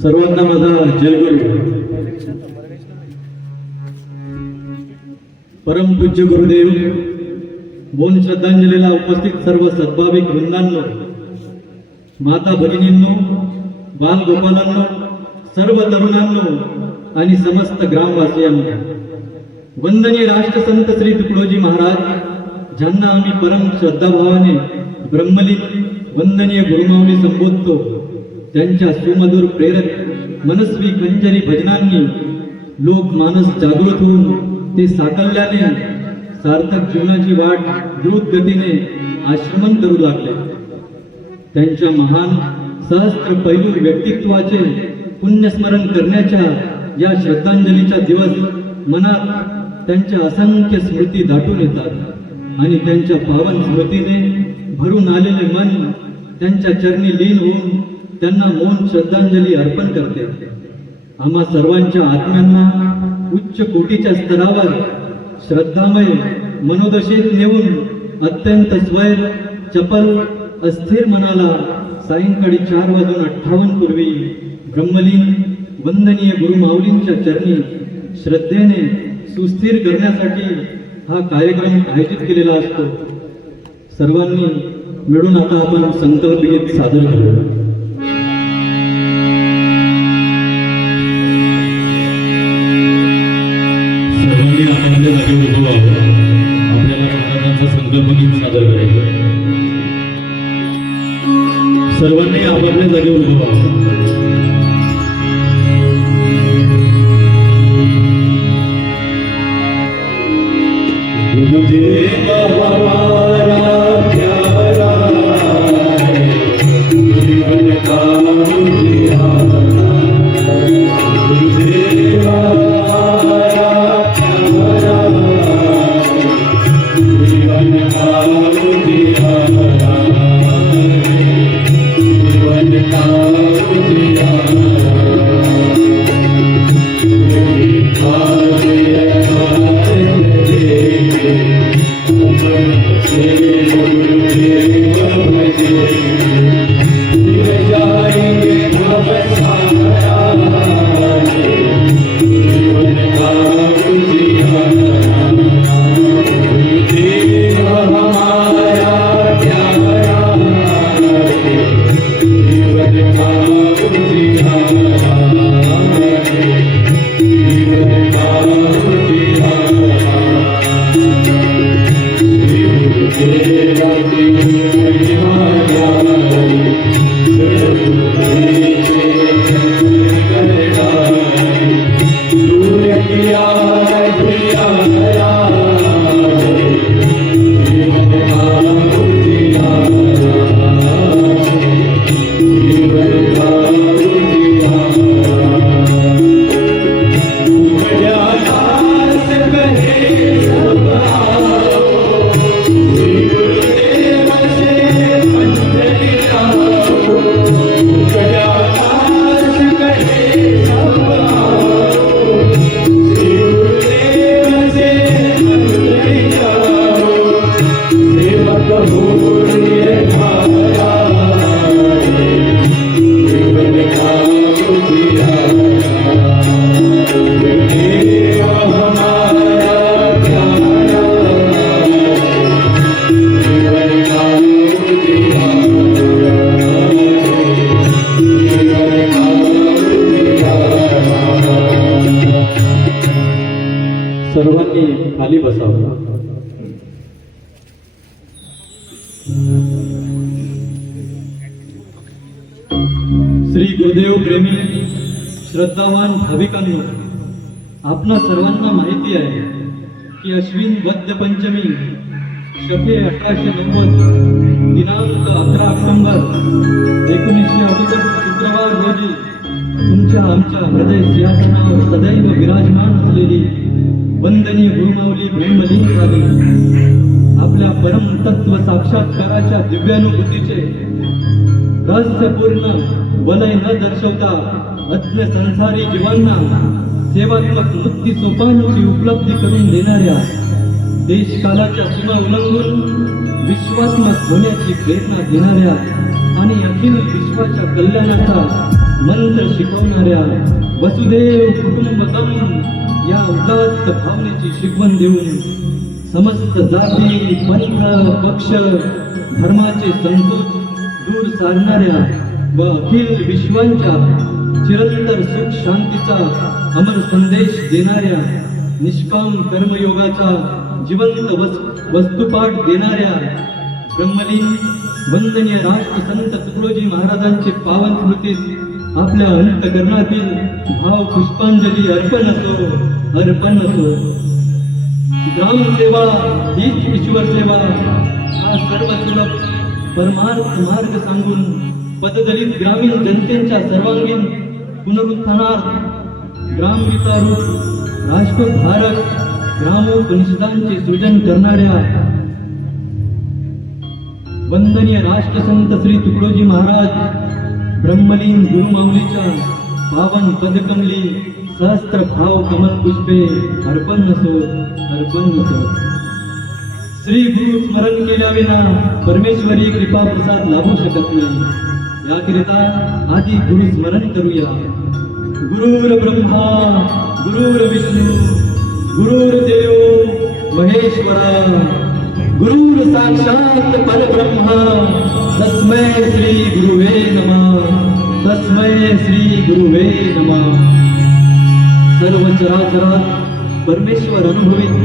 सर्वांना माझा जयगुरु. परमपूज्य गुरुदेव, बोन श्रद्धांजलीला उपस्थित सर्व सद्भाविक वृंदांनो, माता भगिनींनो, बालगोपालांनो, सर्व तरुणांनो आणि समस्त ग्रामवासियांनो, वंदनीय राष्ट्रसंत श्री तुकडोजी महाराज ज्यांना आम्ही परम श्रद्धाभावाने ब्रह्मलीन वंदनीय गुरुमाऊली संबोधतो, त्यांच्या सुमधुर प्रेरक मनस्वी कंजरी भजनांनी लोकमानस जागृत होऊन ते साकल्याने सार्थक जीवनाची वाट द्रुत गतीने आश्रमन करू लागले. त्यांच्या महान सहस्त्र पैलू व्यक्तित्वाचे पुण्यस्मरण करण्याच्या या श्रद्धांजलीचा दिवस मनात त्यांच्या असंख्य स्मृती दाटून येतात आणि त्यांच्या पावन स्मृतीने भरून आलेले मन त्यांच्या चरणी लीन होऊन त्यांना मौन श्रद्धांजली अर्पण करते. आम्हा सर्वांच्या आत्म्यांना उच्च कोटीच्या स्तरावर श्रद्धामय मनोदशेत नेऊन अत्यंत स्वैर चपल अस्थिर मनाला सायंकाळी 4:58 पूर्वी ब्रह्मलीन वंदनीय गुरुमाऊलींच्या चरणी श्रद्धेने सुस्थिर करण्यासाठी हा कार्यक्रम आयोजित केलेला असतो. सर्वांनी मिळून आता आपण संकल्प गीत सादर करू. सर्वांनी आपल्या जागेवर उभं व्हावं. आपल्याला महाराजांचा संकल्प गीत सादर करायचं. सर्वांनी आपापल्या जागेवर उभं व्हावं. गुरुदेव हमारा प्यारा है, जीवन का उजियारा. गुरुदेव हमारा प्यारा है, जीवन का उजियारा. जीवन का उजियारा. सर्वांनी खाली बसावं. श्री गुरुदेव प्रेमी श्रद्धावान भाविकांनो, आपणा सर्वांना माहिती आहे की अश्विन वद्य पंचमी शके 1890 दिनांक 11 ऑक्टोबर 1968 शुक्रवार रोजी तुमच्या आमच्या हृदय सिंहासनावर सदैव विराजमान असलेली वंदनीय गुरुमाऊली ब्रह्मलीन झाली. आपल्या परम तत्व साक्षात्काराच्या दिव्यानुभूतीचे रहस्यपूर्ण वलय न दर्शवता अज्ञ संसारी जीवांना सेवात्मक मुक्ती सोपानाची उपलब्धी करून देणाऱ्या, देशकालाच्या सीमा उल्लंघून विश्वात्मक होण्याची प्रेरणा देणाऱ्या आणि अखिल विश्वाच्या कल्याणाचा मंत्र शिकवणाऱ्या वसुदेव कुटुंबकम या उदात्त भावनेची शिकवण देऊन समस्त जाती पंथ पक्ष धर्माचे संतोष दूर सारणाऱ्या व अखिल विश्वांच्या चिरंतर सुख शांतीचा अमर संदेश देणाऱ्या निष्काम कर्मयोगाचा जिवंत वस्तुपाठ देणाऱ्या ब्रह्मलीन वंदनीय राष्ट्रसंत तुकडोजी महाराजांचे पावन स्मृतीस आपल्या अंतकरणातील भाव पुष्पांजली अर्पण असो ग्रामसेवा हीच ईश्वर सेवा हा सर्व सुलभ परमार्थ मार्ग सांगून पददलित ग्रामीण जनतेच्या सर्वांगीण पुनरुत्थानार्थ ग्रामविकारूप राष्ट्रधारक ग्रामोपनिषदांचे सृजन करणाऱ्या वंदनीय राष्ट्रसंत श्री तुकडोजी महाराज ब्रह्मलीन गुरुमाऊलीच्या पावन पदकमली सहस्त्र भाव कमल पुष्पे अर्पण नसो श्री गुरु स्मरण केल्याविना परमेश्वरी कृपा प्रसाद लाभू शकत नाही याकरिता आधी गुरु स्मरण करूया गुरुर ब्रह्मा गुरुर विष्णू गुरुर्देव महेश्वरा गुरुर साक्षात परब्रह्मा तस्मै श्री गुरुवे नमः सर्व चराचरात परमेश्वर अनुभवित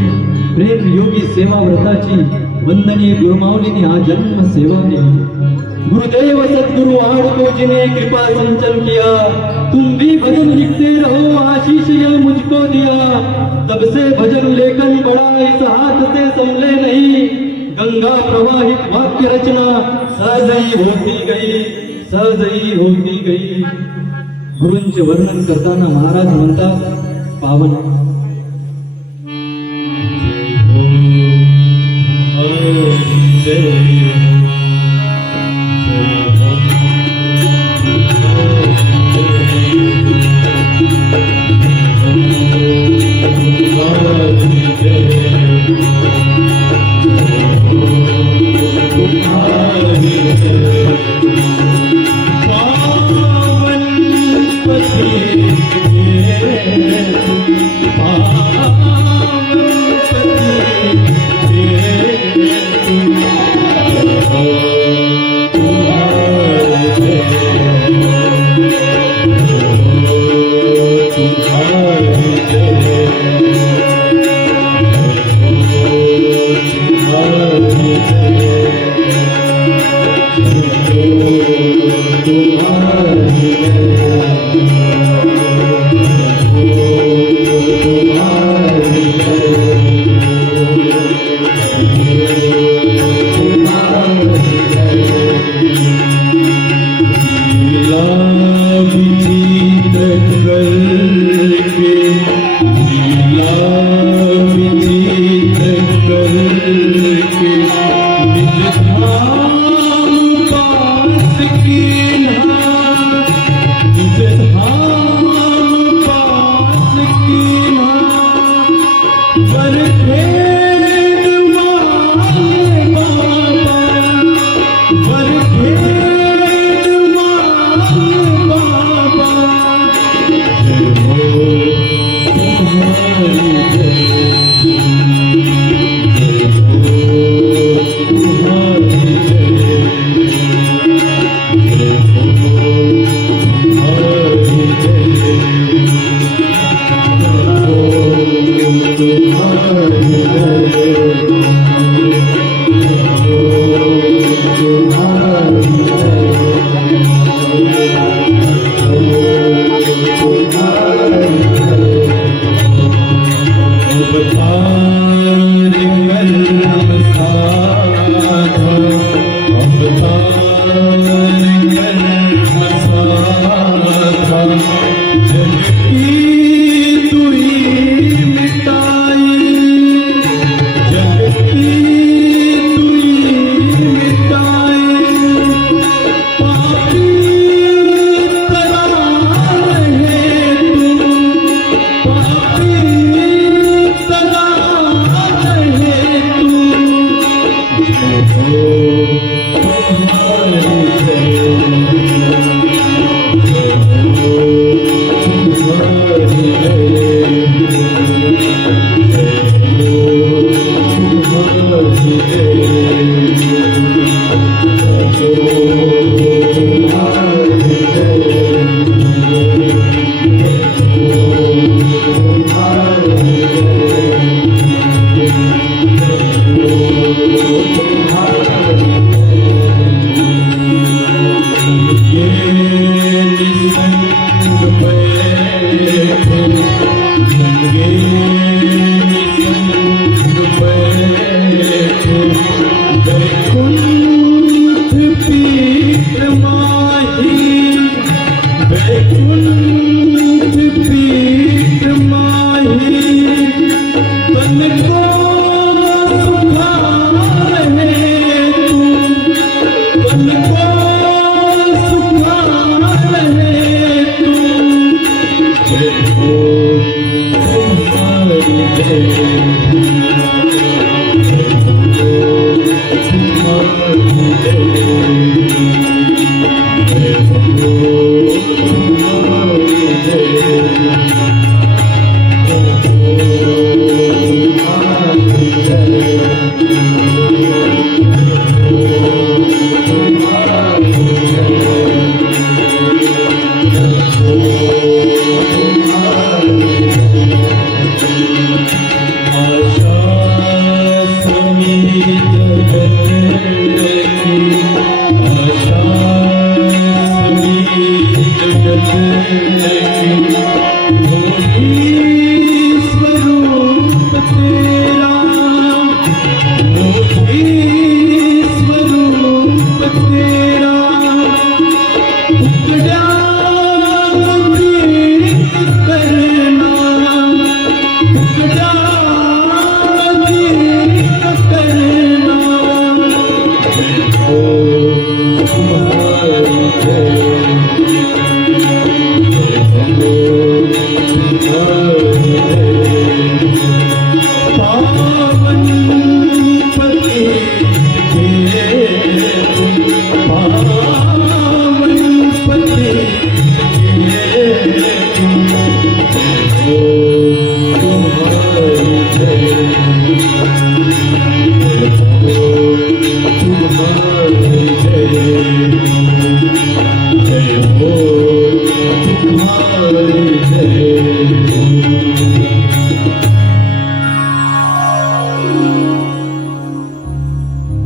प्रेम योगी सेवा व्रताची वंदनीय गुरुमाऊलीने हा जन्म सेवा केली गुरुदेव सद्गुरु आड़को जिन्हें कृपा संचल किया तुम भी भजन लिखते रहो आशीष यह मुझको दिया तब से भजन लेखन बड़ा इस हाथ से संभले नहीं गंगा प्रवाहित वाक्य रचना सहजही होती गई गुरूंचे वर्णन करताना महाराज म्हणतात पावन Oh,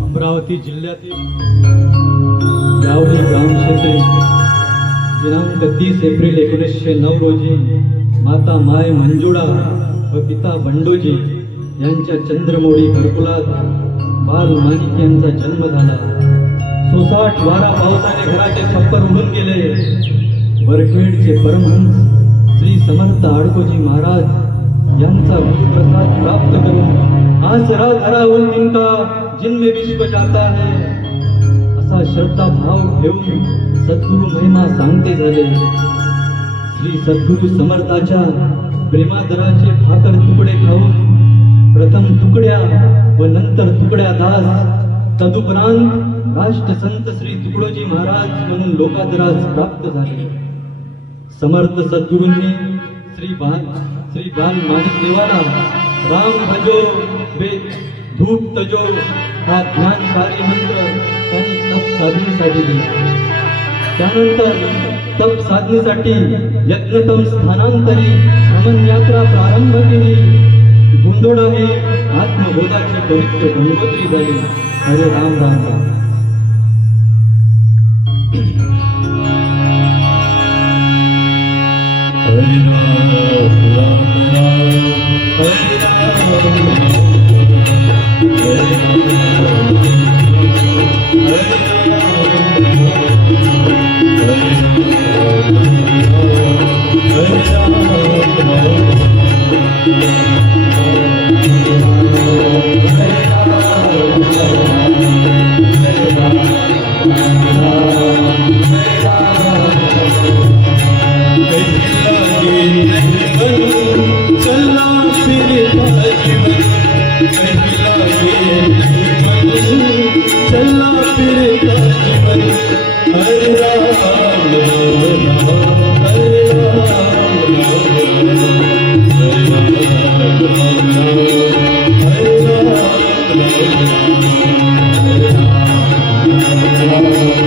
अमरावती जिल्ह्यातील यावली ग्रामक्षेत्रे दिनांक 30 एप्रिल 1909 रोजी माता माय मंजुळा व पिता बंडोजी यांच्या चंद्रमोळी घरकुलात बाल माणिक यांचा जन्म झाला. सोसाट वारा पावसाने घराचे छप्पर उडून गेले. वरखेडचे परमहंस श्री समर्थ आडकोजी महाराज यांचा गुरुप्रसाद प्राप्त करून आज राधारावून तिनका जिनमें विश्व जाता है असा श्रद्धा भाव ठेवून सद्गुरु महिमा सांगते झाले. श्री सद्गुरु समर्थाच्या प्रेमादराचे भाकर तुकडे खाऊन प्रथम तुकड्या व नंतर तुकड्या दास तदुपरांत राष्ट्रसंत श्री तुकडोजी महाराज म्हणून लोकादरास प्राप्त झाले. समर्थ सद्गुरूंनी श्री बाल माणिक देवाला राम भजो वेद धूप तजो हा ज्ञानकारी मंत्र त्यांनी तप साधनेसाठी दिला. त्यानंतर तप साधनेसाठी यज्ञतम स्थानांतरी भ्रमण यात्रा प्रारंभ केली. गुंदोडा हे आत्मबोधाची पवित्र गंगोत्री झाली. हरे राम राम राम. हरे राम राम राम हरे राम. Hare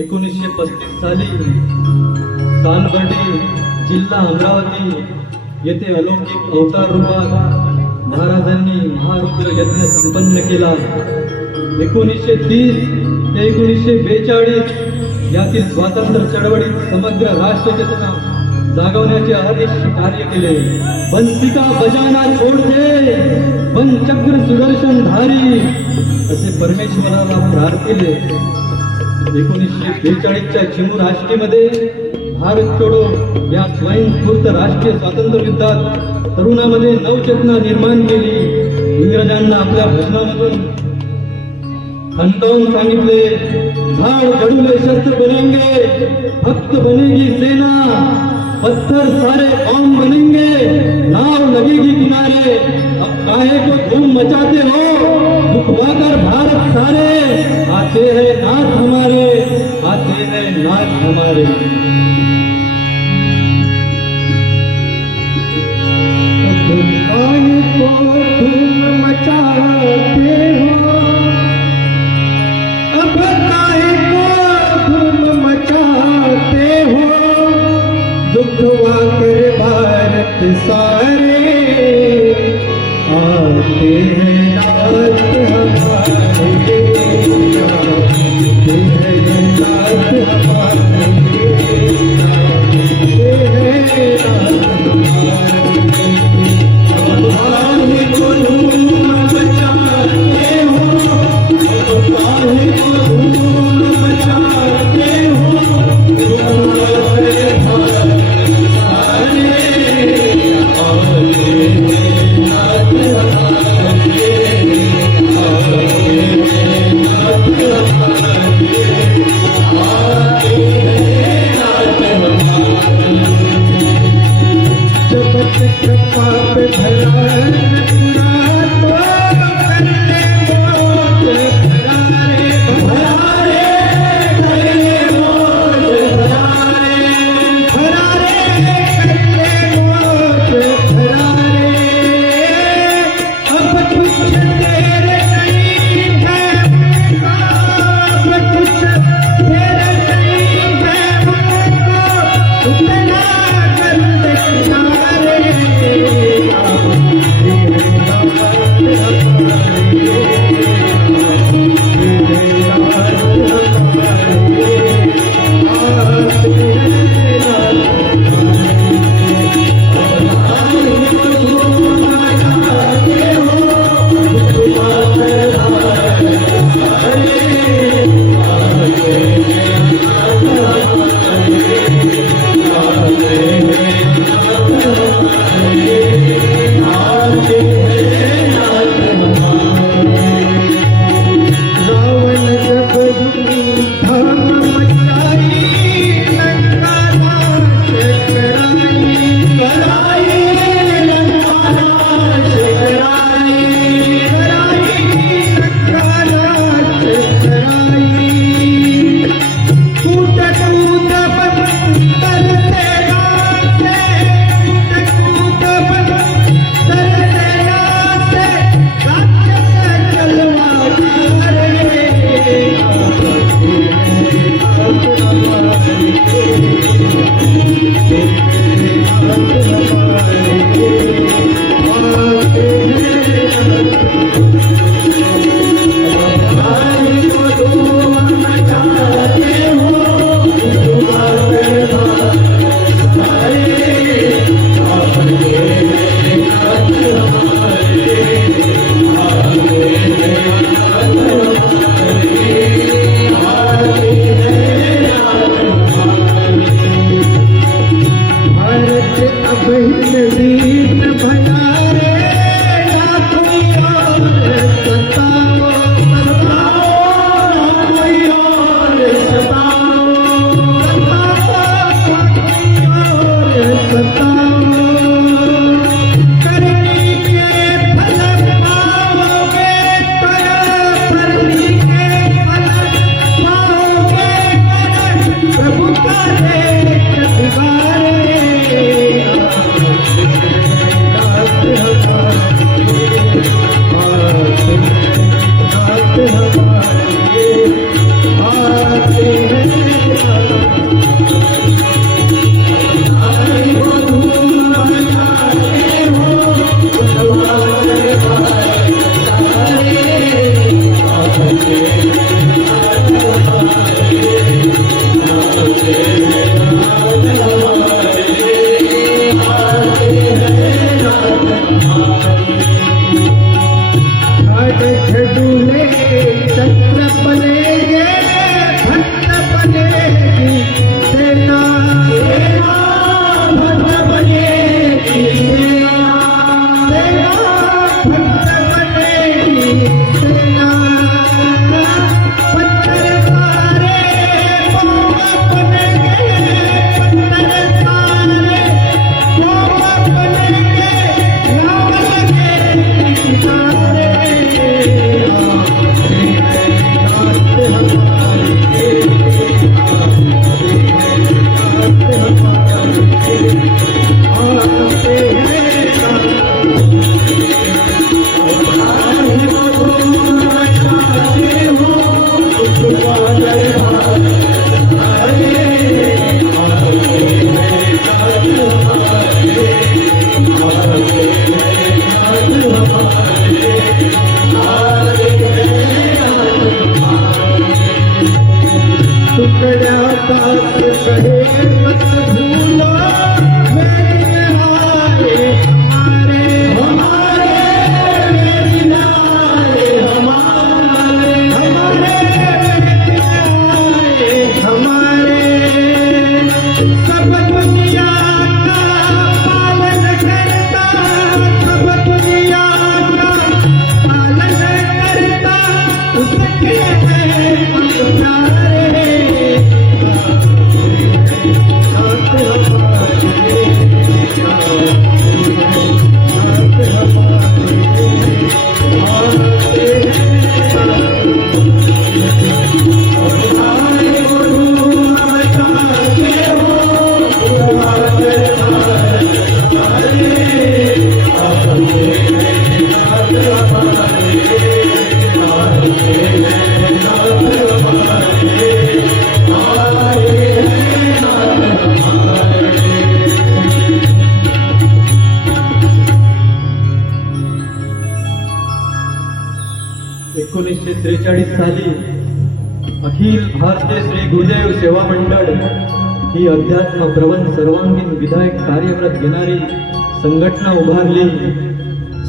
1935 साली सालबर्डी जिल्हा अमरावती येथे अलौकिक अवतार रूपात महाराजांनी महारुद्र यज्ञ संपन्न केला. 1930 ते 1942 यातील स्वातंत्र्य चळवळीत समग्र राष्ट्र चेतना जागवण्याचे अहर्निश कार्य केले. बंसिका बजाना छोडते बन चक्र सुदर्शन धारी असे परमेश्वराला प्रार्थिले. 1942च्या चिमूर आष्टीमध्ये भारत छोडो या स्वयंस्फूर्त राष्ट्रीय स्वातंत्र्य युद्धात तरुणामध्ये नवचेतना निर्माण केली. इंग्रजांना आपल्या भजनामधून खंडवून सांगितले, झाड गडूले शस्त्र बनेंगे, भक्त बनेगी सेना, पत्थर सारे बॉम्ब बनेंगे, नाव लगेगी किनारे, अब काहे को धूम मचाते हो, दुखवाकर भारत सारे, आते हैं नाथ हमारे, आते हैं नाथ हमारे. काहे को धूम मचाते हो, अब काहे को धूम मचाते हो, दुखवा कर भारत सारे, आते हैं नाथ हमारे, आते हैं नाथ हमारे. 1943 साली अखिल भारतीय श्री गुरुदेव सेवा मंडळ ही अध्यात्म प्रवण सर्वांगीण विधायक कार्यरत घेणारी संघटना उभारली.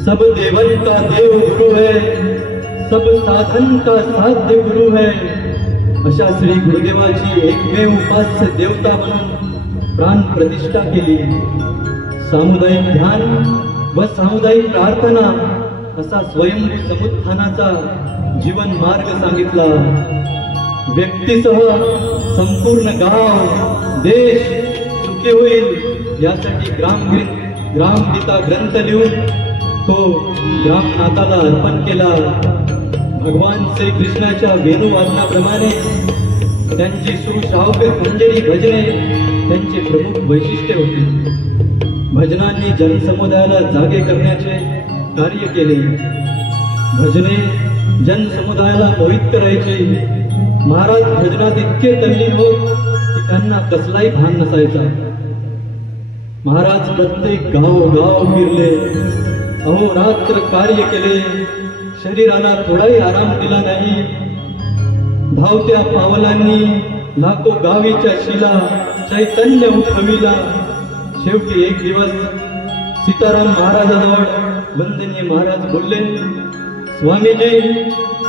सब देवन का देव गुरु है, सब साधन का साध्य गुरु है, अशा श्री गुरुदेवाची एकमेव उपास्य देवता म्हणून प्राण प्रतिष्ठा केली. सामुदायिक ध्यान व सामुदायिक प्रार्थना असा स्वयंभू समुत्थानाचा जीवन मार्ग सांगितला. व्यक्तीसह संपूर्ण गाव देश सुखी होईल यासाठी ग्रामगीता ग्रंथ लिहून तो ग्रामनाथाला अर्पण केला. भगवान श्रीकृष्णाच्या वेणुवादनाप्रमाणे त्यांची सुश्राव्य मंजरी भजने त्यांचे प्रमुख वैशिष्ट्य होते. भजनांनी जनसमुदायाला जागे करण्याचे कार्य केले. भजने जनसमुदायाला मोहित करायचे. महाराज भजनात इतके तल्लीन होत की त्यांना कसलाही भान नसायचा. महाराज प्रत्येक गाव फिरले, अहोरात्र कार्य केले, शरीराला थोडाही आराम दिला नाही. धावत्या पावलांनी लाखो गावीच्या शिला चैतन्य उठविला. शेवटी एक दिवस सीताराम महाराजाजवळ वंदनीय महाराज बोलले, स्वामी जी,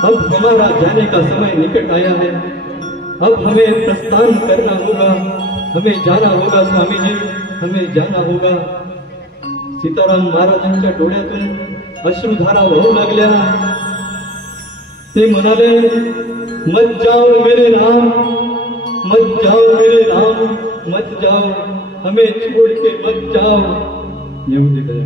अब हमारा जाने का समय निकट आया है. अब हमें प्रस्थान करना होगा, हमें जाना होगा स्वामी जी, हमें जाना होगा. सीताराम महाराजांच्या डोळ्यातून अश्रुधारा वाहू लागल्या. ते म्हणाले, मत जाओ मेरे राम, मत जाओ मेरे राम, मत जाओ, हमें छोड़ के मत जाओ. येऊ दे.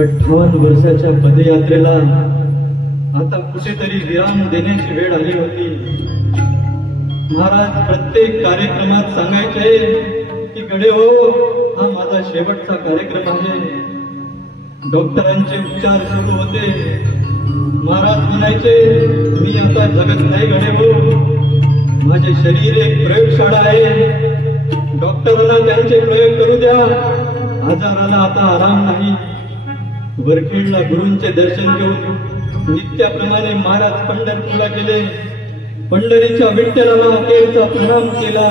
58 वर्षाच्या पदयात्रेला आता कुठेतरी विराम देण्याची वेळ आली होती. महाराज प्रत्येक कार्यक्रमात सांगायचे की गडे हो, हा माझा शेवटचा कार्यक्रम आहे. डॉक्टरांचे उपचार सुरू होते. महाराज म्हणायचे, मी आता जगत नाही गडे हो, माझे शरीर एक प्रयोगशाळा आहे. डॉक्टरांना त्यांचे प्रयोग करू द्या, आजाराला आता आराम नाही. वरखेडला गुरूंचे दर्शन घेऊन नित्याप्रमाणे महाराज पंढरपूरला गेले. पंढरीच्या विठ्ठलाला अखेरचा प्रणाम केला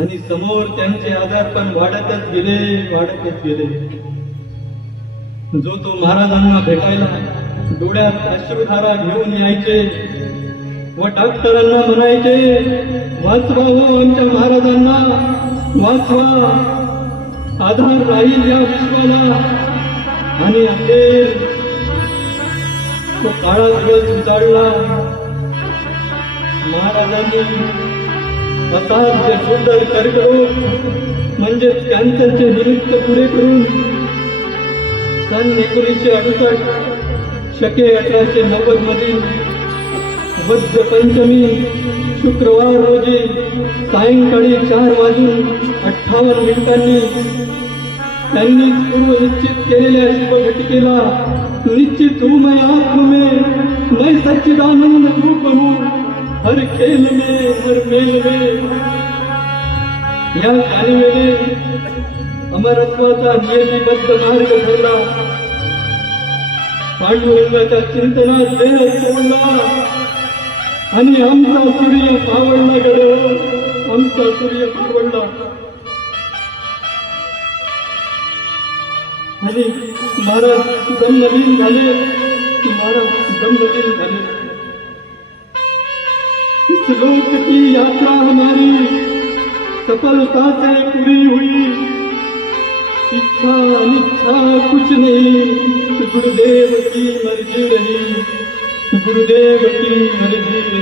आणि समोर त्यांचे आजारपण वाढतच गेले. जो तो महाराजांना भेटायला डोळ्यात अश्रुधारा घेऊन यायचे व डॉक्टरांना म्हणायचे, वाचवा हो आमच्या महाराजांना, वाचवा, आधार राहील या विश्वाला. आणि अखेर तो काळा दिवस उजाडला. महाराजांनी असाध्य सुंदर कर्करोग म्हणजेच कॅन्सरचे निमित्त पुढे करून सन 1968 शके 1890 मधील वद्य पंचमी शुक्रवार रोजी सायंकाळी 4:58 त्यांनी पूर्वनिश्चित केलेल्या शिवघटिकेला निश्चित हूँ मैं आत्म में मैं सच्चिदानंद रूप हूँ हर खेल में हर मेल में या जाणीवेने अमरत्वाचा नियतिबद्ध मार्ग ठरला. पांडुरंगाच्या चिंतनात देह सोडला आणि आमचा सूर्य पावळला गेलो. आमचा सूर्य पावळला आणि महाराज ब्रह्मलीन झाले. महाराज ब्रह्मलीन झाले. इस लोक की यात्रा हमारी सफलता से पूरी हुई. इच्छा अनिच्छा कुछ नहीं, गुरुदेव की मर्जी रही. गुरुदेव की मर्जी रही.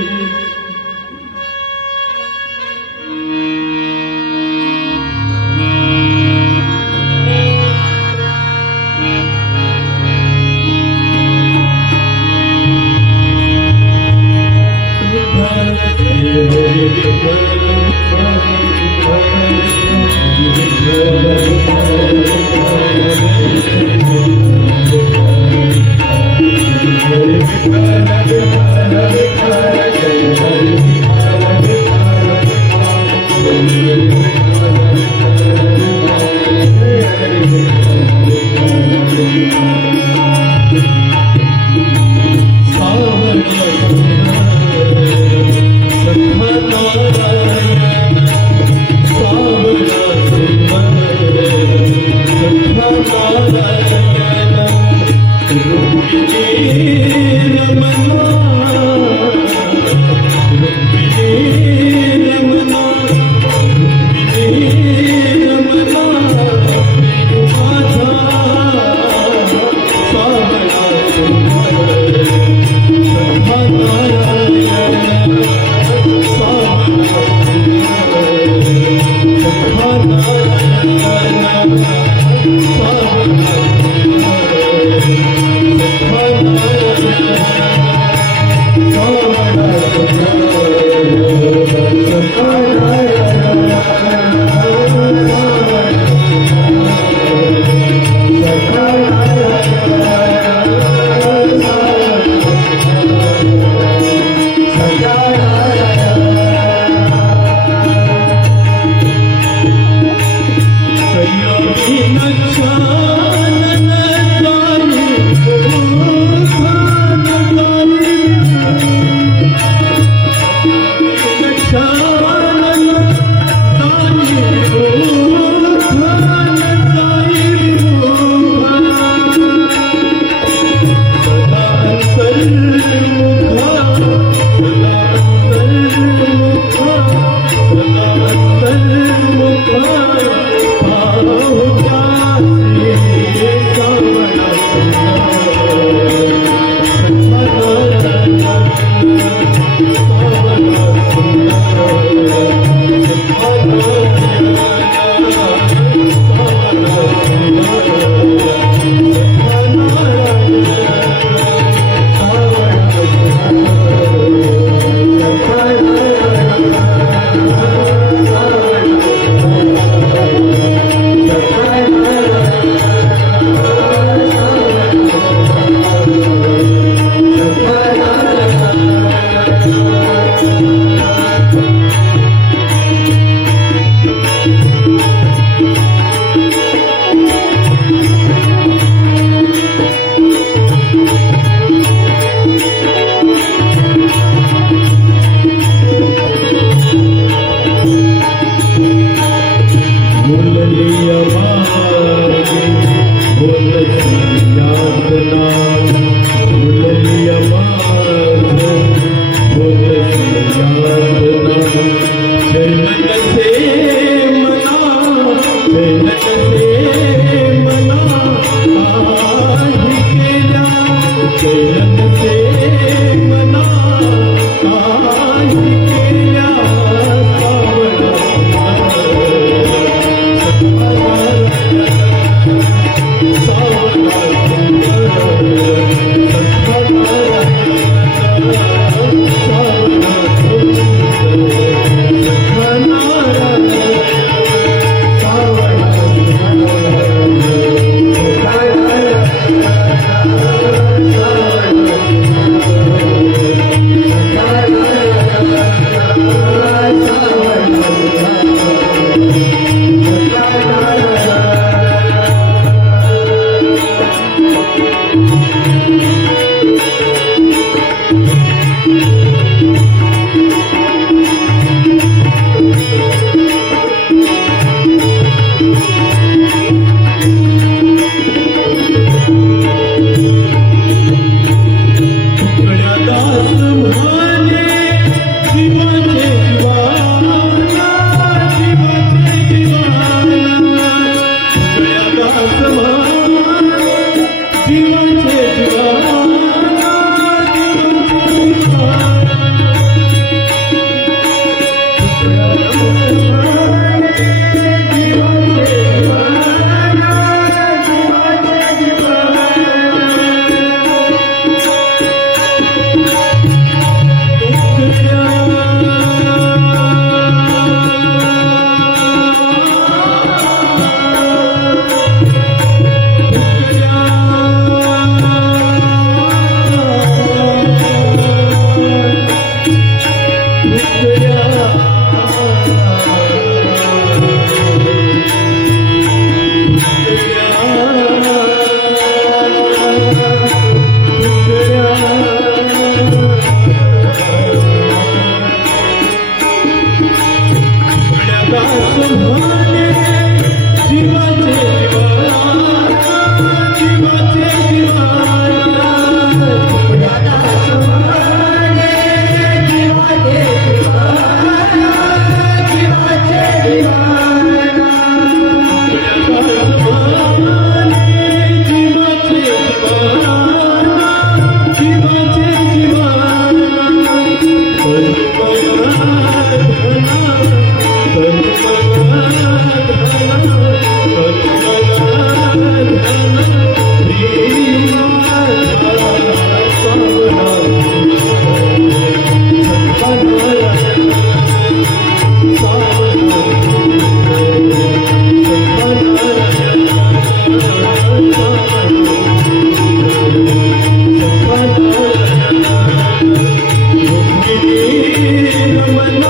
रमना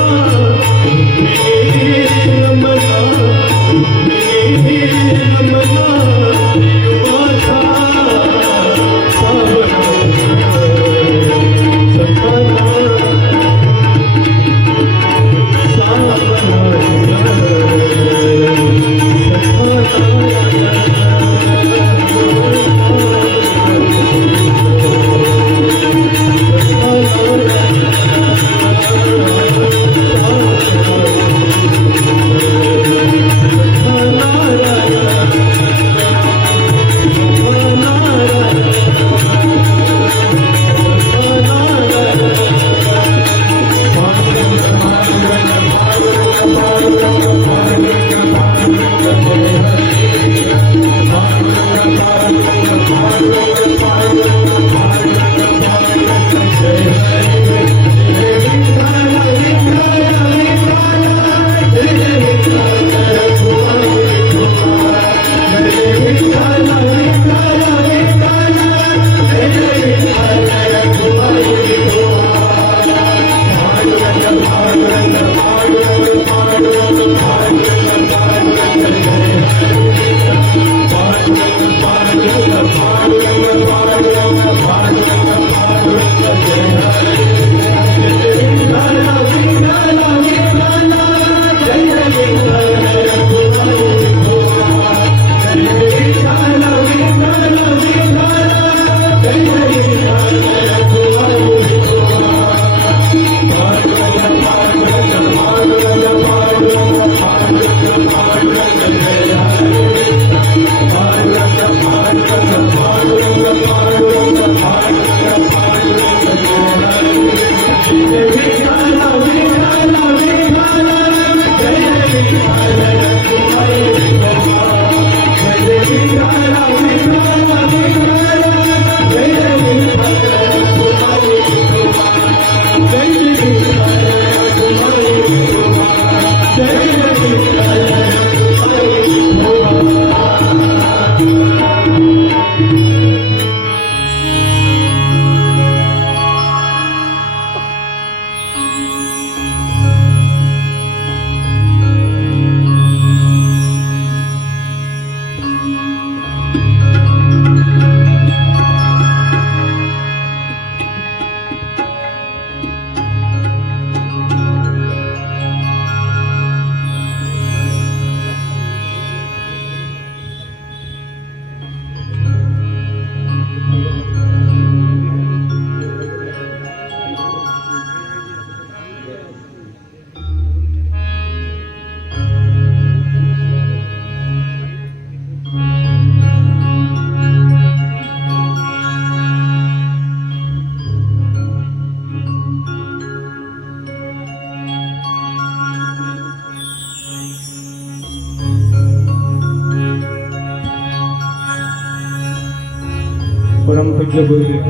परमपूज्य गुरुदेव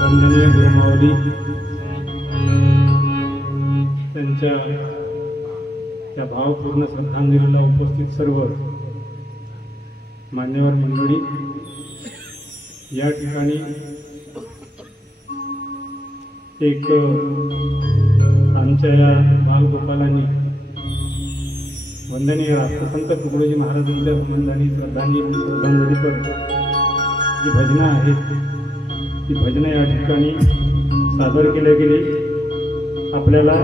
वंदनीय गुरुमाऊली त्यांच्या त्या भावपूर्ण श्रद्धांजलीला उपस्थित सर्व मान्यवर मंडळी, या ठिकाणी एक आमच्या या बालगोपालांनी वंदनीय राष्ट्रसंत तुकडोजी महाराजांच्या संबंधाने श्रद्धांजलीपर जी भजनं आहेत ती भजनं या ठिकाणी सादर केल्या गेली. आपल्याला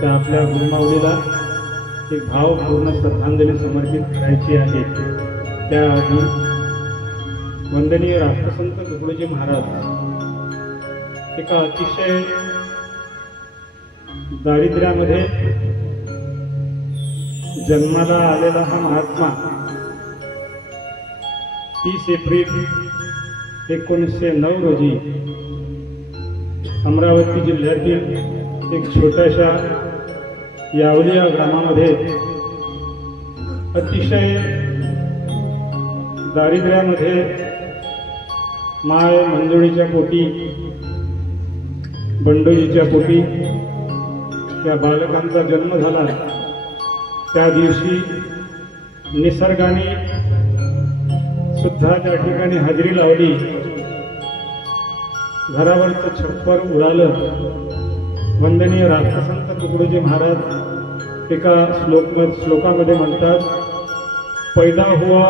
त्या आपल्या गुरुमाऊलीला एक भावपूर्ण श्रद्धांजली समर्पित करायची आहे. त्याआधी वंदनीय राष्ट्रसंत तुकडोजी महाराज एका अतिशय दारिद्र्यामध्ये जन्माला आलेला हा महात्मा 30 एप्रिल 1909 रोजी अमरावती जिल्ह्यातील एक छोट्याशा यावली या ग्रामामध्ये अतिशय दारिद्र्यामध्ये माय मंजुळीच्या पोटी, बंडोजीच्या पोटी त्या बालकांचा जन्म झाला. त्या दिवशी निसर्गाने सुद्धा त्या ठिकाणी हजेरी लावली. घरावरचं छप्पर उडालं. वंदनीय राष्ट्रसंत तुकडोजी महाराज एका श्लोकामध्ये म्हणतात, पैदा हुआ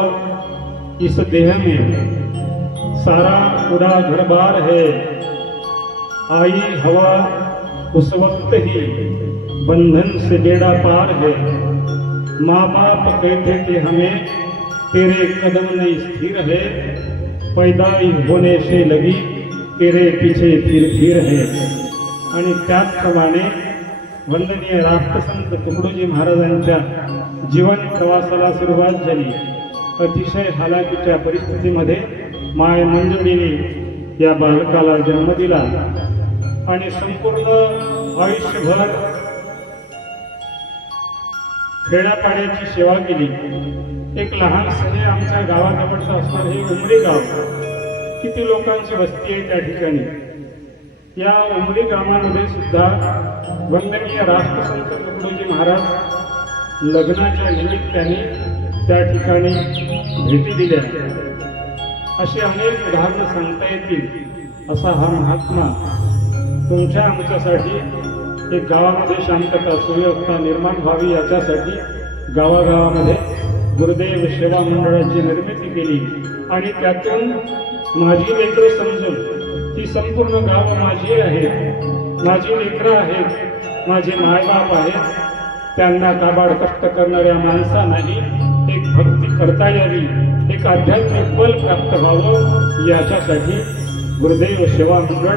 इस देह में सारा उड़ा घर बार है, आई हवा उस वक्त ही बंधन से बेड़ा पार है. माँ बाप कहते थे हमें तेरे कदम नहीं स्थिर है, पैदाई होने से लगी तेरे पीछे फिर है. आणि त्याचप्रमाणे वंदनीय राष्ट्रसंत तुकडोजी महाराजांच्या जीवन प्रवासाला सुरुवात झाली. अतिशय हालाकीच्या परिस्थितीमध्ये माय मंजुळीने या बालकाला जन्म दिला आणि संपूर्ण आयुष्यभर खेड्यापाड्याची सेवा केली. एक लहानसं हे आमच्या गावाजवळचं असणार हे उमरी गाव, किती लोकांची वस्ती आहे त्या ठिकाणी. या उमरी ग्रामामध्ये सुद्धा वंदनीय राष्ट्रसंत तुकडोजी महाराज लग्नाच्या निमित्ताने त्या ठिकाणी भेटी दिल्या. अशी अनेक उदाहरणं सांगता येतील. असा हा महात्मा तुमच्या आमच्यासाठी एक गावामध्ये शांतता सुव्यवस्था निर्माण व्हावी याच्यासाठी गावागावामध्ये गुरुदेव सेवा मंडळाची निर्मिती केली आणि त्यातून माझी लेकरं समजून ती संपूर्ण गाव माझी आहेत, माझी लेकरं आहेत, माझे मायबाप आहेत, त्यांना काबाड कष्ट करणाऱ्या माणसांनाही एक भक्ती करता यावी, एक आध्यात्मिक बल प्राप्त व्हावं याच्यासाठी गुरुदेव सेवा मंडळ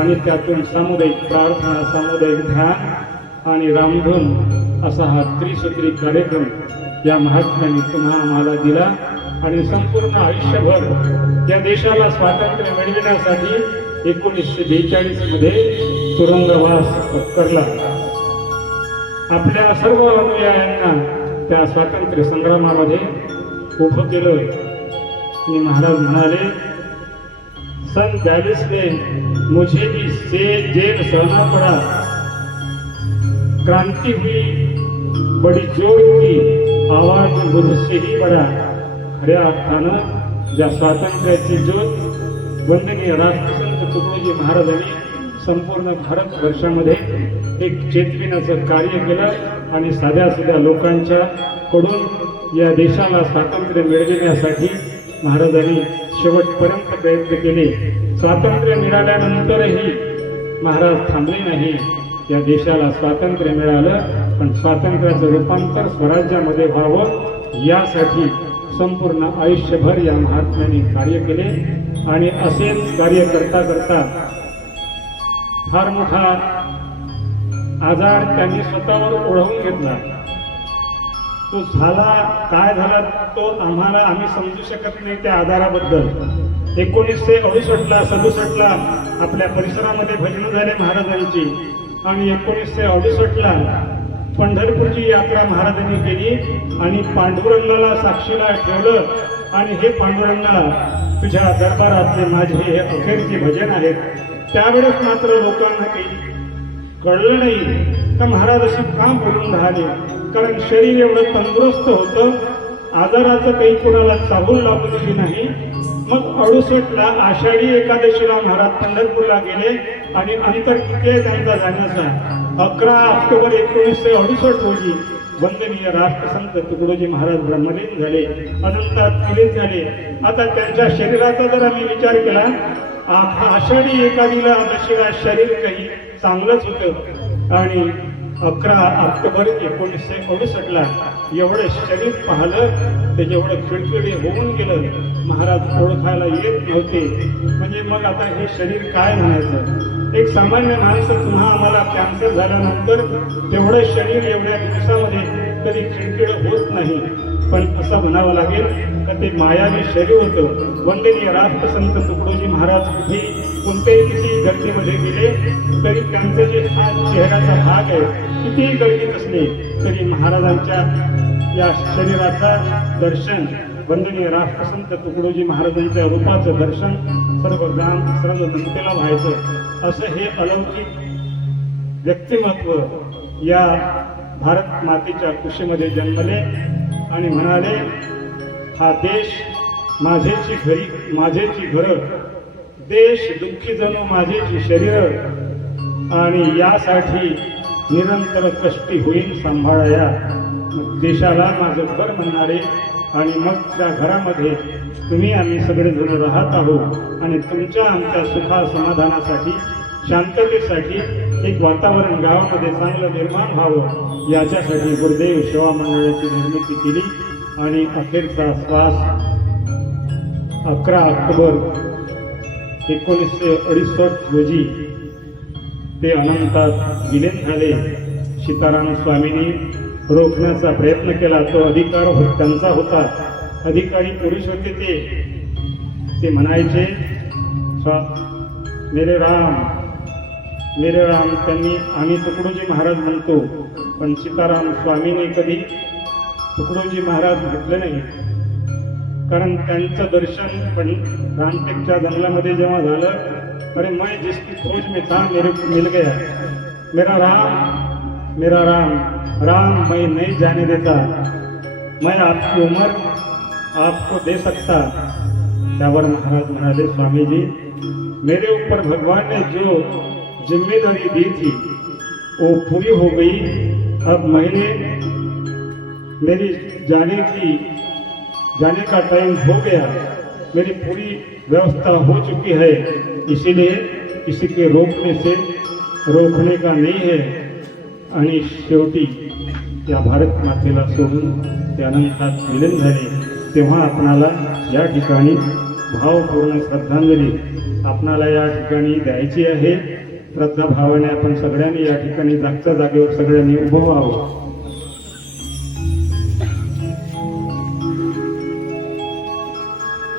आणि त्यातून सामुदायिक प्रार्थना, सामुदायिक ध्यान आणि रामधून असा हा त्रिसूत्री कार्यक्रम या महात्म्याने तुम्हा आम्हाला दिला आणि संपूर्ण आयुष्यभर या देशाला स्वातंत्र्य मिळविण्यासाठी 1942 मध्ये तुरुंगवास पत्करला. आपल्या सर्व अनुयायांना त्या स्वातंत्र्य संग्रामामध्ये उभं केलं आणि महाराज म्हणाले, सन 42 में मुझे भी जेल सहना पड़ा, क्रांति हुई बड़ी जोर की, आवाज मुझसे ही बड़ा. खऱ्या अर्थानं ज्या स्वातंत्र्याची ज्योत वंदनीय राष्ट्रसंत तुकडोजी महाराजांनी संपूर्ण भारतवर्षामध्ये एक चेतविण्याचं कार्य केलं आणि साध्या साध्या लोकांच्या कडून या देशाला स्वातंत्र्य मिळविण्यासाठी महाराजांनी शेवटपर्यंत प्रयत्न केले. स्वातंत्र्य मिळाल्यानंतरही महाराज थांबले नाही. या देशाला स्वातंत्र्य मिळालं पण स्वातंत्र्याचं रूपांतर स्वराज्यामध्ये व्हावं यासाठी संपूर्ण आयुष्यभर या महात्म्यांनी कार्य केले आणि असेच कार्य करता करता फार मोठा आजार त्यांनी स्वतःवर ओढवून घेतला. तो झाला काय झाला तो आम्ही समजू शकत नाही. त्या आजाराबद्दल 1968ला 67ला आपल्या परिसरामध्ये भजनं झाले महाराजांची आणि 1968ला पंढरपूरची यात्रा महाराजांनी केली आणि पांडुरंगाला साक्षीला ठेवलं आणि हे पांडुरंगा तुझ्या दरबारातले माझे हे अखेरचे भजन आहेत, त्यावेळेस मात्र लोकांना काही कळलं नाही का महाराज अशी का बोलून राहिले. कारण शरीर एवढं तंदुरुस्त होतं, आजाराचं काही कोणाला चाहूल लागू दिली नाही. मग 68ला आषाढी एकादशीला महाराज पंढरपूरला गेले आणि अंतर किती आहे त्यांचा जाण्याचा. 11 ऑक्टोबर 1968 रोजी वंदनीय राष्ट्रसंत तुकडोजी महाराज ब्रह्मलीन झाले, अनंतात विलीन झाले. आता त्यांच्या शरीराचा जर आम्ही विचार केला, आषाढी एकादशीला शरीर काही चांगलंच होतं आणि 11 ऑक्टोबर 1968ला एवढं शरीर पाहिलं ते जेवढं खिळखिळे होऊन गेलं, महाराज ओळखायला येत नव्हते. म्हणजे मग आता हे शरीर काय म्हणायचं. एक सामान्य माणसं तुम्हा आम्हाला कॅन्सर झाल्यानंतर तेवढं शरीर एवढ्या दिवसामध्ये कधी खिळखिळ होत नाही, पण असं म्हणावं लागेल का ते मायावी शरीर होतं. वंदनीय राष्ट्रसंत तुकडोजी महाराज कुठे कोणत्याही किती गर्दीमध्ये गेले तरी त्यांचं जे हा चेहऱ्याचा भाग आहे, कितीही गर्दीत असले तरी महाराजांच्या या शरीराचा दर्शन, वंदनीय राष्ट्रसंत तुकडोजी महाराजांच्या रूपाचं दर्शन सर्व जनतेला व्हायचं. असं हे अलौकिक व्यक्तिमत्व या भारत मातेच्या कुशीमध्ये जन्मले आणि म्हणाले, हा देश माझेची घरी माझेची घरं, देश दुःखी जणू माझेची शरीर, आणि यासाठी निरंतर कष्टी होईल सांभाळाया. देशाला माझं घर म्हणणारे आणि मग त्या घरामध्ये तुम्ही आम्ही सगळेजण राहत आहोत आणि तुमच्या आमच्या सुखा समाधानासाठी शांततेसाठी एक वातावरण गावामध्ये चांगलं निर्माण व्हावं, याच्यासाठी गुरुदेव सेवा मंडळाची निर्मिती केली. आणि अखेरचा श्वास 11 ऑक्टोबर 1968 रोजी ते अनंतात विलीन झाले. सीताराम स्वामींनी रोखण्याचा प्रयत्न केला, तो अधिकार त्यांचा होता, अधिकारी पुरुष होते ते म्हणायचे मेरे राम. त्यांनी आम्ही तुकडोजी महाराज म्हणतो, पण सीताराम स्वामीने कधी तुकडोजी महाराज म्हटले नाही. कारण त्यांचं दर्शन पण रामटेकच्या जंगलामध्ये जेव्हा झालं, अरे मैं जिसकी खोज में था मिल गया, मेरा राम मैं नहीं जाने देता, मैं आपकी उम्र आपको दे सकता. त्यावर महाराज म्हणाले, स्वामीजी मेरे ऊपर भगवान ने जो जिम्मेदारी दी थी वो पूरी हो गई. अब मेरी जाने का टाइम हो गया, मेरी पूरी व्यवस्था हो चुकी है, इसीलिए किसी के रोकने का नहीं है. आणि शेवटी या भारत मातेला सोडून ते अनंतात विलीन झाले. तेव्हा आपणाला या ठिकाणी भावपूर्ण श्रद्धांजली आपणाला या ठिकाणी द्यायची आहे. श्रद्धाभावाने आपण सगळ्यांनी या ठिकाणी जागच्या जागेवर सगळ्यांनी उभं व्हावं.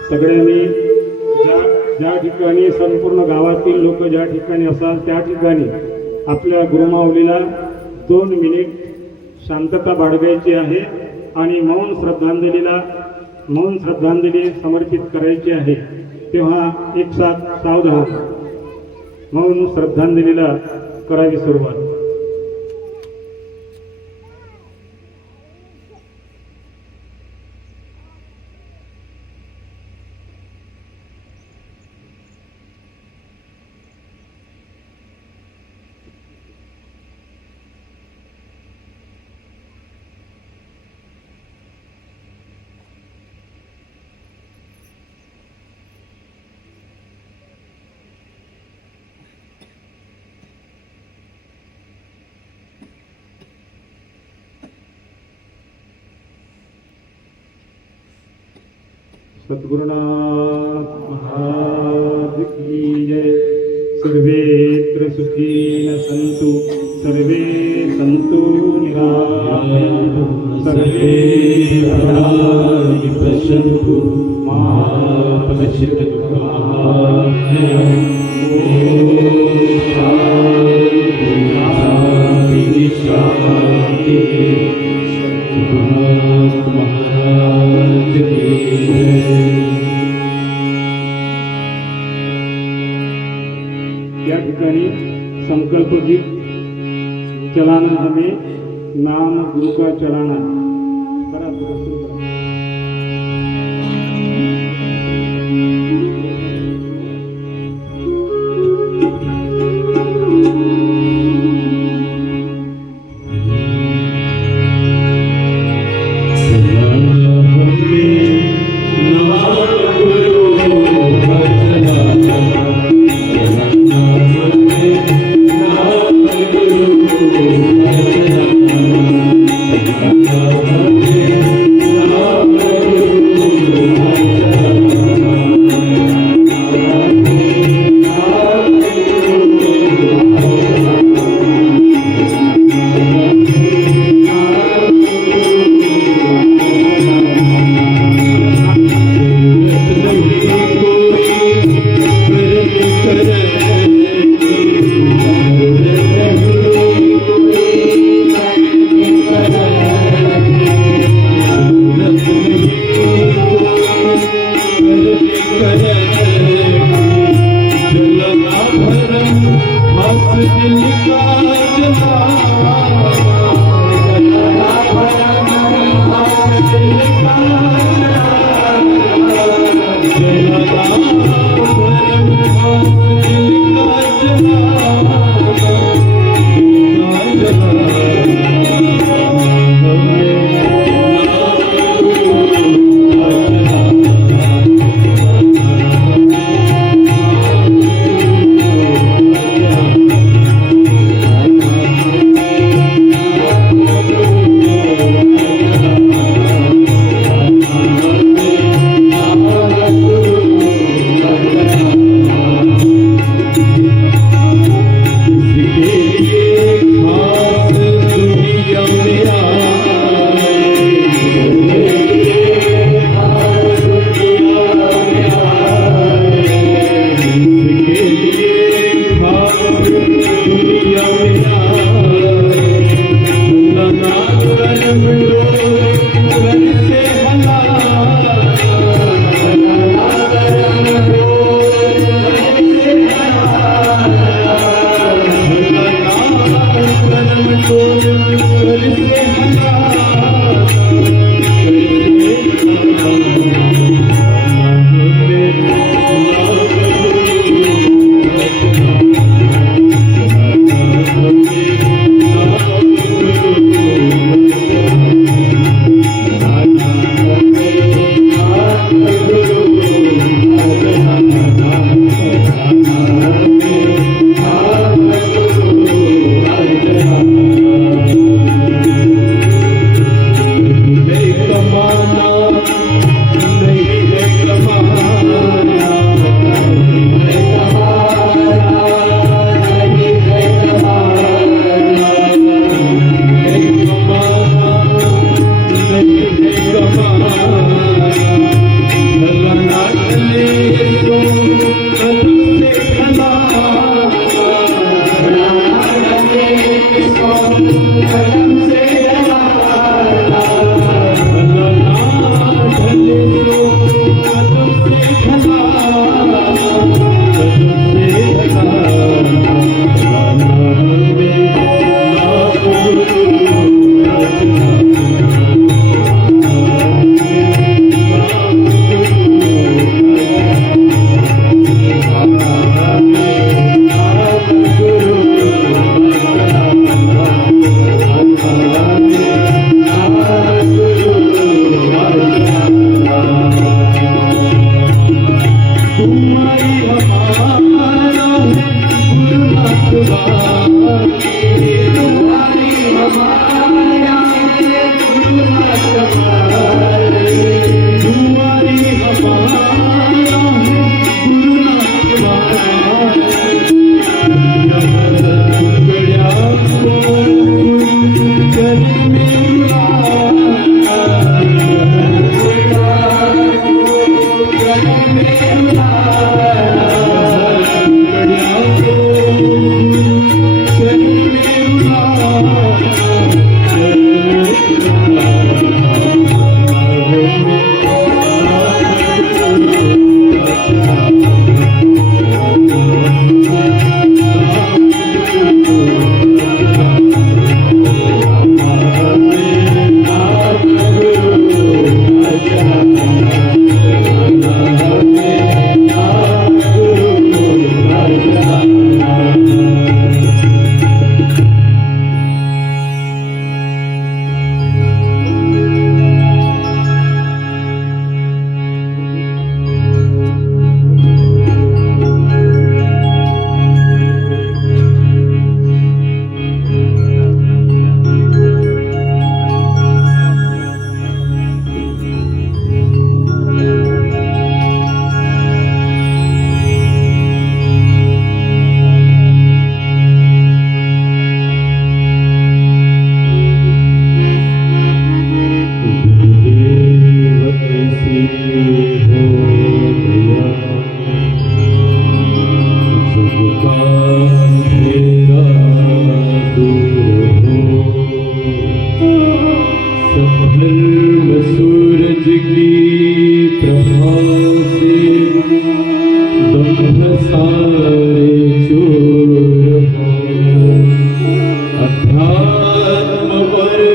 सगळ्यांनी ज्या ठिकाणी संपूर्ण गावातील लोक ज्या ठिकाणी असाल त्या ठिकाणी आपल्या गुरुमाऊलीला 2 मिनिट शांतता बाळगायची आहे आणि मौन श्रद्धांजली समर्पित करायची आहे. तेव्हा एक सावधान मौन श्रद्धांजलीला करावी सुरुवात. सद्गुरुनाथ महाराज की जय. सर्वेत्र सुखीन सन्तु सर्वे सन्तु निरामयन्तु सर्वे भद्राणि पश्यन्तु मा कश्चित् दुःखमाप्नुयात्. शान्ति शान्ति. सद्गुरुनाथ महाराज की जय. आहे नाम गुरु का चलाना. करा सुरू करा.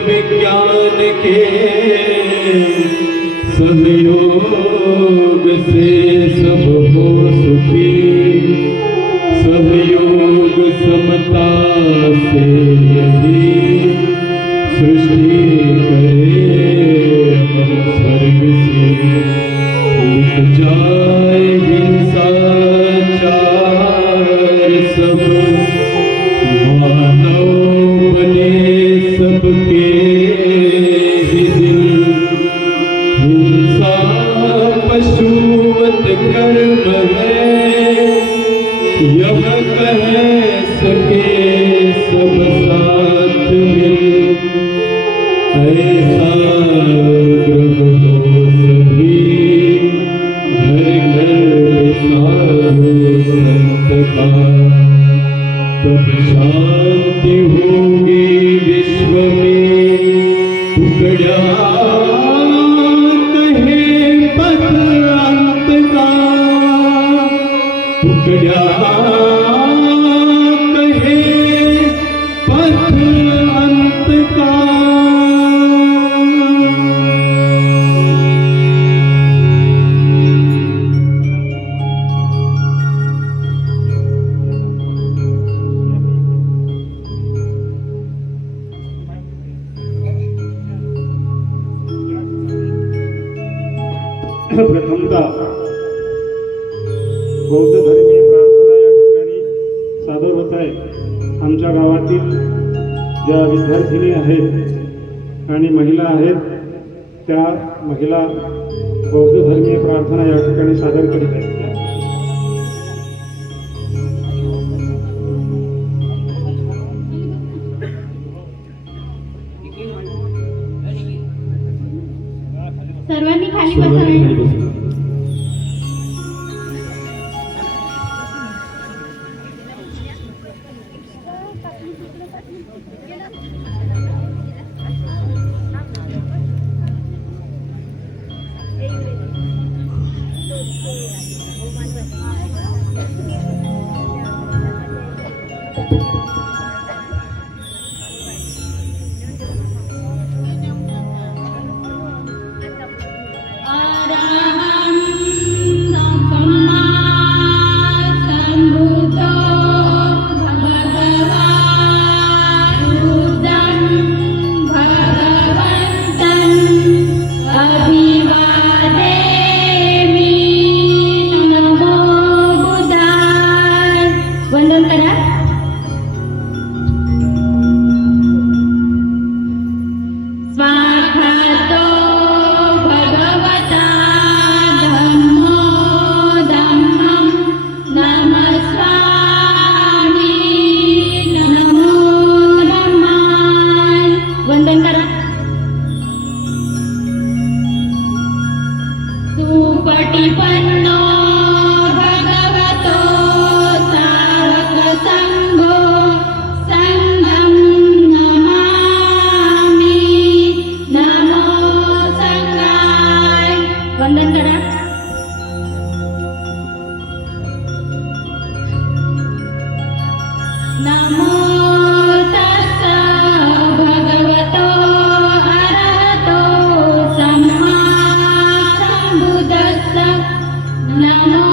विज्ञान के सहयोग से सब हो सुखी, सहयोग समता से यही सृष्टि करे हम स्वर्ग से मिट जाए हिंसाचार सब, मानव बने सबके ही दिल, हिंसा पशुवत कर्म है, यम कह सके सब साथ मिल, ऐसा ग्रह हो सभी घर घर साधु संत का, तब शांति होगी विश्व में। टुकड़ा कहे पथ अंत का, टुकड़ा कहे पथ अंत का। प्रथमतः बौद्ध धर्मीय प्रार्थना या ठिकाणी सादर होत आहे. आमच्या गावातील ज्या विद्यार्थिनी आहेत आणि महिला आहेत त्या महिला बौद्ध धर्मीय प्रार्थना या ठिकाणी सादर करीत आहेत. सर्वांनी खाली बसावे. सुपटिपन्नो भगवतो साधकसङ्घो संघं नमामि. नमो संघाय. वंदन करा. नमो तस्स भगवतो अरहतो सम्मा सम्बुद्धस्स. नमो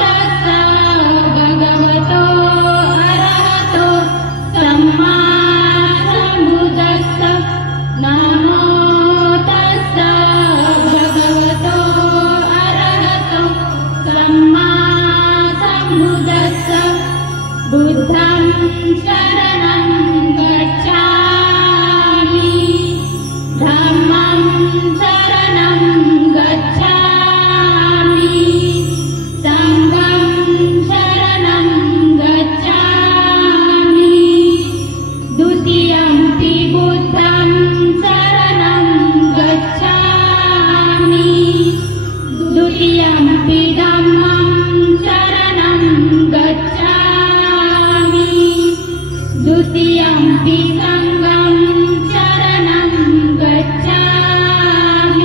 तस्स भगवतो अरहतो सम्मा सम्बुद्धस्स. नमो तस्स भगवतो अरहतो सम्मा सम्बुद्धस्स. बुद्धं शरणं गच्छामि. धम्मं शरणं गच्छामि. संघं शरणं गच्छामि. द्वितीयंपि बुद्धं शरणं गच्छामि. द्वितीयंपि धम्मं शरणं गच्छामि. द्वितीयंपि संघं शरणं गच्छामि.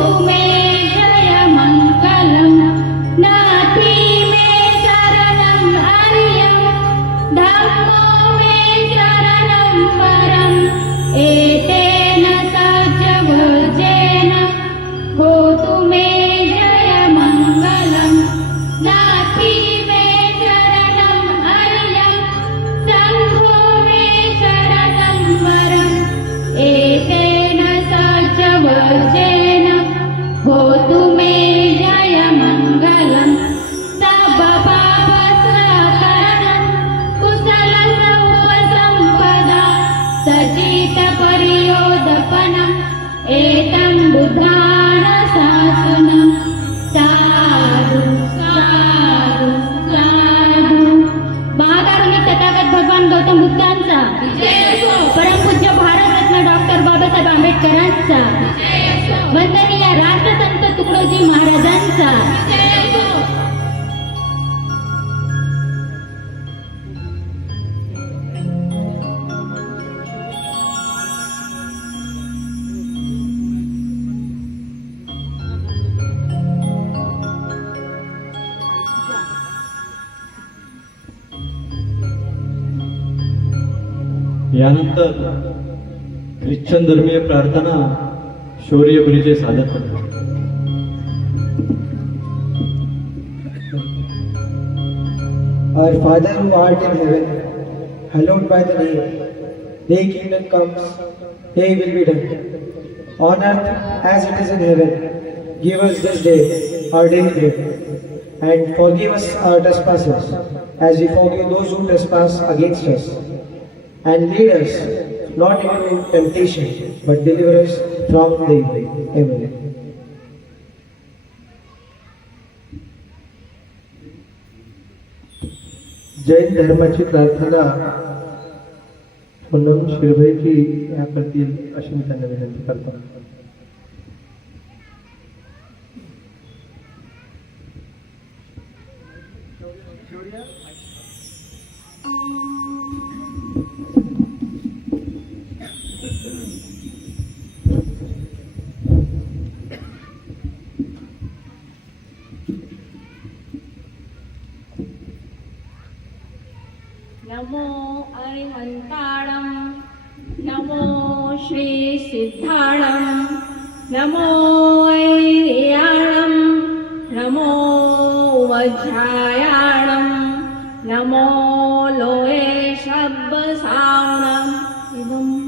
तुमे जय मङ्गलं नाथी मे शरणं हर्यं धम्मो मे शरणं वरम् एतेन सच्चवचेन होतु मे जय मङ्गलं नाथी मे शरणं हर्यं सङ्घो मे शरणं वरम् एतेन सच्चवचेन होतु मे जय मङ्गलं सबपापसहकरणं कुशलसौपसम्पदा सचितपर्योदपनम् एतं बुद्धानशासनं साधु साधु साधु. महाकारुणिक तथागत भगवान गौतम बुद्धांचा परमपूज्य भारतरत्न डॉक्टर बाबासाहेब आंबेडकरांचा वंदनीय राष्ट्रसंत तुकडोजी महाराजांचा यानंतर ख्रिश्चन धर्मीय प्रार्थना शौर्य परिचय सादर करतात. Our Father who art in heaven, hallowed by the name. Thy kingdom comes, thy will be done, on earth as it is in heaven. Give us this day our daily bread, and forgive us our trespasses, as we forgive those who trespass against us. And lead us not into temptation, but deliver us from the evil. Amen. Jain धर्माची प्रार्थना पूनम शिरभईजी या करतील अशी मी त्यांना विनंती करतो. नमो अरिहन्ताणं नमो श्री सिद्धाणं नमो ऐर्याणं नमो वज्रायाणं नमो लोये शब्दसावणम् इदम्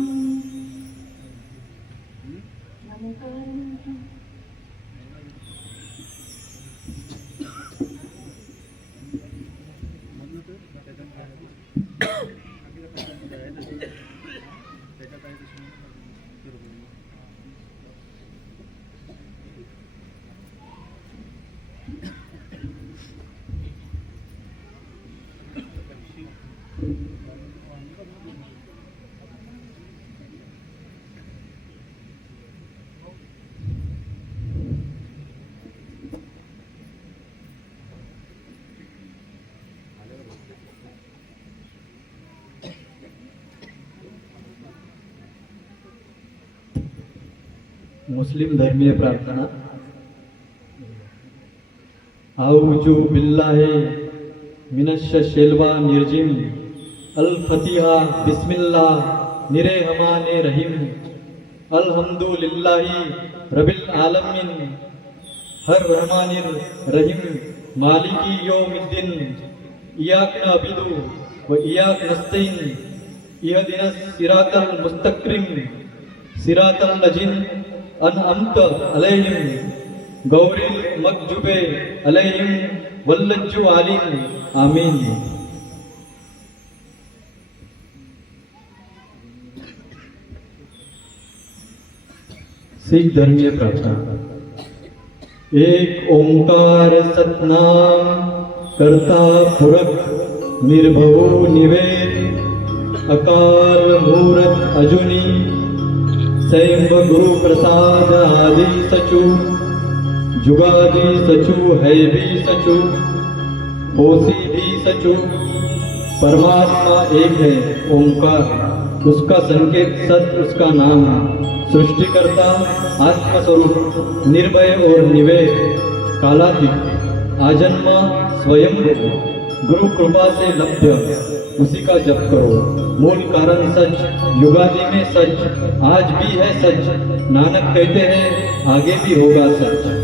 मुस्लिम धर्मीय प्रार्थना. आऊजु बिल्लाहि मिनश शेल्वा निर्जिम अल फतिहा बिस्मिल्लाह निरे हमाने रहीम अल्हम्दुलिल्लाहि रबिल आलमीन हर रहमानिर रहीम मालिकी यौमिद्दीन इय्याक नअबुदु व इय्याक नस्तईन इहदिनस सिरातल मुस्तक़ीम सिरातल लजीन अनअमत अलैहिम गौरिल मकजुबे अलैहिम वल्लज्जु आलिम आमीन. शीख धर्मीय प्रार्थना. एक ओंकार सतनाम करता पुरख निर्भवो निवेद अकाल मूरत अजुनी सैंब गुरु प्रसाद आदि सचु जुगादि सचु है भी सचु होसी भी सचु. परमात्मा एक है ओंकार. उसका संकेत सत उसका नाम है। सृष्टिकर्ता आत्मस्वरूप निर्भय और निवेद कालातीत आजन्म स्वयं गुरु कृपा से लभ्य उसी का जप करो। मूल कारण सच, युगादि में सच, आज भी है सच, नानक कहते हैं आगे भी होगा सच।